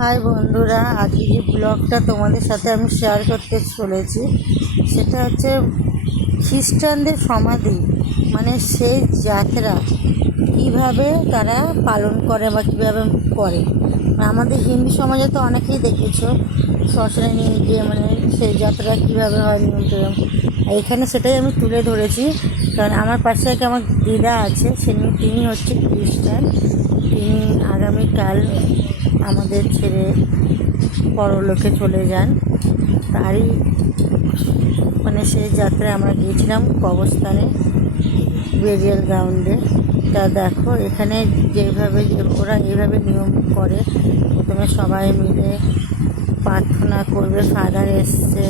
High বন্ধুরা, আজকে যে ব্লগটা তোমাদের সাথে আমি শেয়ার করতে চলেছি, সেটা হচ্ছে খ্রিস্টানদের সমাধি মানে সেই যাত্রা, কীভাবে তারা পালন করে বা কীভাবে করে। আমাদের হিন্দু সমাজে তো অনেকেই দেখেছ, শ্মশানে নিয়ে গিয়ে মানে সেই যাত্রা কীভাবে হয় আর এখানে সেটাই আমি তুলে ধরেছি, কারণ আমার পাশে এক আমার দিদা আছে, সে তিনি হচ্ছে খ্রিস্টান। তিনি আগামীকাল আমাদের ছেড়ে পরলোকে চলে যান। তারই মানে সেই যাত্রায় আমরা গিয়েছিলাম কবরস্থানে, বেরিয়াল গ্রাউন্ডে। তা দেখো, এখানে যেভাবে ওরা এইভাবে নিয়ম করে, প্রথমে সবাই মিলে প্রার্থনা করবে, ফাদার এসছে,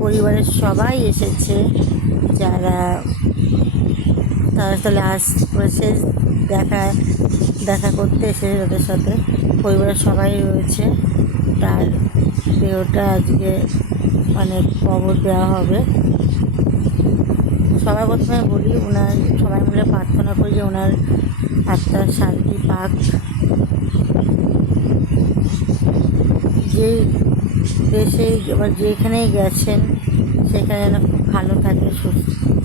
পরিবারের সবাই এসেছে, যারা তারা তাহলে আস শেষ দেখা দেখা করতে এসেছে ওদের সাথে। পরিবারের সবাই রয়েছে। তার দেহটা আজকে মানে কবর দেওয়া হবে। সবার প্রথমে বলি, ওনার সবাই মিলে প্রার্থনা করি যে ওনার আত্মার শান্তি পাক। যেই দেশে, বা যেখানেই গেছেন, সেখানে যেন খুব ভালো থাকে, সুস্থ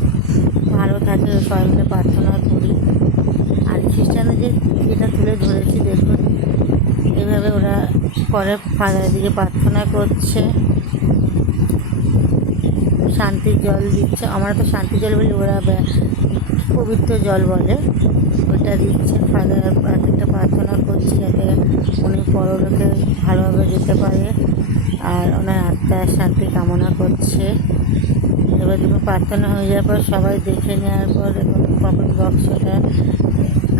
সবাই মিলে প্রার্থনা করি। আর খ্রিস্টানদের যেটা তুলে ধরেছি, দেখুন এইভাবে ওরা করে ফাদারের দিকে প্রার্থনা করছে। শান্তির জল দিচ্ছে। আমরা তো শান্তি জল বলি, ওরা পবিত্র জল বলে। ওটা দিচ্ছে ফাদার প্রার্থনা করছে যাতে উনি পরলোকে ভালোভাবে যেতে পারে। আর ওনার আত্মার শান্তি কামনা করছে। এবার প্রার্থনা হয়ে যাওয়ার পর সবাই দেখে নেওয়ার পর এবং কখন বক্সটা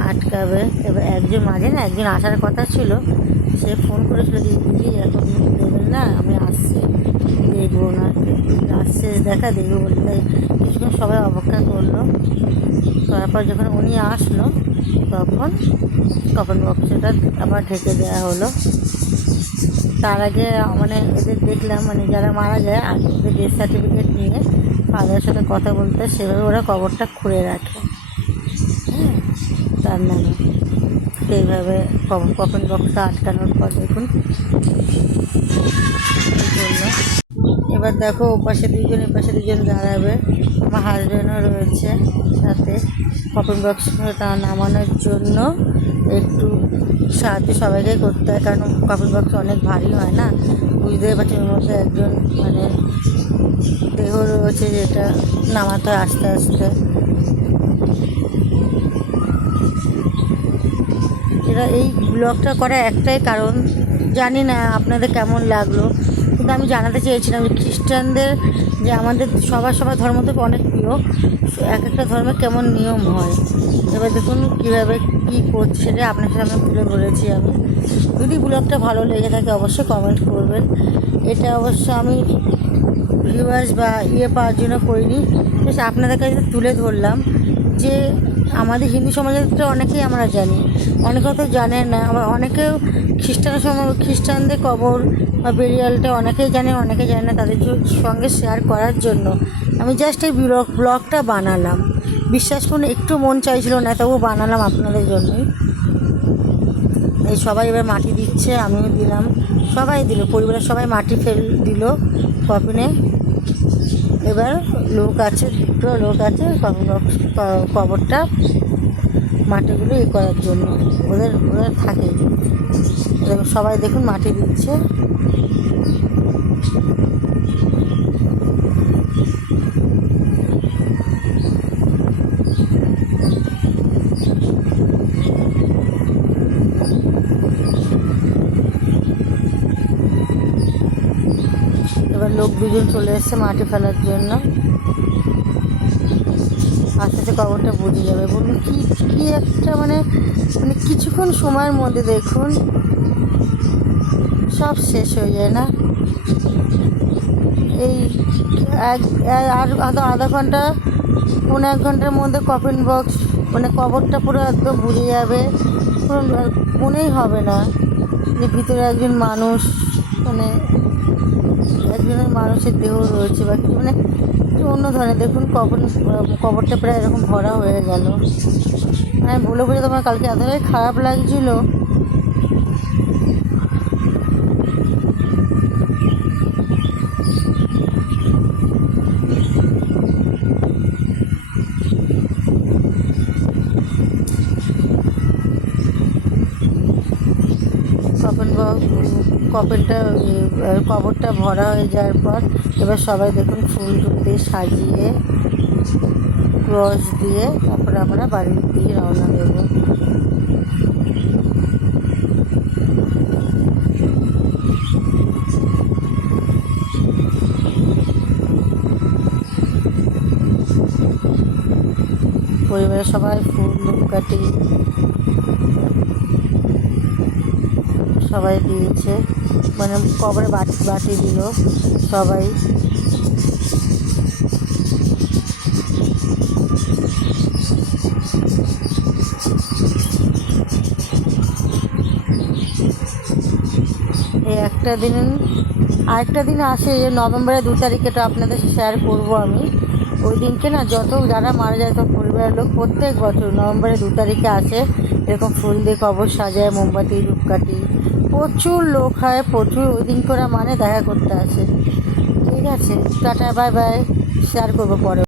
আটকাবে। এবার একজন মাঝে না, একজন আসার কথা ছিল, সে ফোন করেছিল, দিদি, এখন দেবেন না, আমি আসছি, দেখব না। আসছে, দেখা, দেখব বলে। তাই কিছুক্ষণ সবাই অপেক্ষা করল। তারপর যখন উনি আসলো, তখন কপন বক্সটা আবার ঢেকে দেওয়া হলো। তার আগে মানে এদের দেখলাম মানে যারা মারা যায় আগে ডেথ সার্টিফিকেট নিয়ে ফাদারের সাথে কথা বলতে, সেভাবে ওরা কবরটা খুঁড়ে রাখে। হ্যাঁ তার নামে সেইভাবে কফিন বক্সটা আটকানোর পর দেখুন। এবার দেখো ওপাশে দুজন এপাশে দুজন দাঁড়াবে। আমার হাজব্যান্ডও রয়েছে সাথে। কপন বক্সটা নামানোর জন্য একটু সাহায্য সবাইকে করতে হয়, কারণ কপন বক্স অনেক ভারী হয় না। বুঝতেই পারছি ওর মধ্যে একজন মানে দেহ রয়েছে যেটা নামাতে হয় আস্তে আস্তে। এরা এই ব্লগটা করা একটাই কারণ। জানি না আপনাদের কেমন লাগল। কিন্তু আমি জানাতে চেয়েছিলাম যে খ্রিস্টানদের যে আমাদের সবার সবার ধর্ম থেকে অনেক প্রিয় এক একটা ধর্মে কেমন নিয়ম হয়? এবার দেখুন কীভাবে কী করছে সেটা আপনার আমি তুলে ধরেছি আমি। যদি ব্লগটা ভালো লেগে থাকে অবশ্যই কমেন্ট করবেন। এটা অবশ্য আমি ভিউয়ার্স বা ইয়ে পাওয়ার জন্য করিনি বেশ আপনাদের কাছে তুলে ধরলাম যে আমাদের হিন্দু সমাজের তো অনেকেই আমরা জানি। অনেকে তো জানে না, আবার অনেকেও খ্রিস্টান সমাজ খ্রিস্টানদের কবর বা বেরিয়ালটা অনেকেই জানে, অনেকে জানে না তাদের সঙ্গে শেয়ার করার জন্য। আমি জাস্ট এই ব্লগ ব্লগটা বানালাম। বিশ্বাস করুন, একটু মন চাইছিল না তবু বানালাম আপনাদের জন্যই। এই সবাই এবার মাটি দিচ্ছে, আমিও দিলাম। সবাই দিল, পরিবারের সবাই মাটি ফেল, দিল কপিনে এবার লোক আছে দুটো লোক আছে কবর কবরটা মাটিগুলো ইয়ে করার জন্য। ওদের ওদের থাকে। সবাই দেখুন মাটি দিচ্ছে। লোক দুজন চলে এসছে মাটি ফেলার জন্য। আস্তে আস্তে কবরটা বুঝে যাবে। বলুন, কি কি একটা মানে মানে কিছুক্ষণ সময়ের মধ্যে দেখুন, সব শেষ হয়ে যায় না? এই এক আর আধা আধা ঘণ্টা পনেরো এক ঘণ্টার মধ্যে কফিন বক্স মানে কবরটা পুরো একদম বুঝে যাবে। পুরো মনেই হবে না যে ভিতরে একজন মানুষ মানে একজনের মানুষের দেহ রয়েছে বা কিছু মানে অন্য ধরনের। দেখুন, কবর, কবরটা প্রায় এরকম ভরা হয়ে গেল। মানে ভুলে বলে তোমার কালকে এতটাই খারাপ লাগছিল কপেনটা কবরটা ভরা হয়ে যাওয়ার পর এবার সবাই দেখুন ফুল দিয়ে সাজিয়ে ক্রস দিয়ে তারপরে আমরা বাড়ির দিয়ে রওনা দেবো। পরিবারের সবাই ফুল ধূপকাঠি সবাই দিয়েছে। মানে কবরে বাটি বাটি দিল সবাই। এই একটা দিন, আরেকটা দিন আসে যে নভেম্বরের দু তারিখে তো আপনাদের শেয়ার করব আমি। ওই দিনকে না যত যারা মারা যায় তো পরিবারের লোক প্রত্যেক বছর নভেম্বরের দু তারিখে আসে, এরকম ফুল দিয়ে কবর সাজায়, মোমবাতি, ধূপকাঠি প্রচুর লোক হয়, প্রচুর ওই দিন করে মানে দেখা করতে আসে। ঠিক আছে, টাটা বাই বাই শেয়ার করব পরে।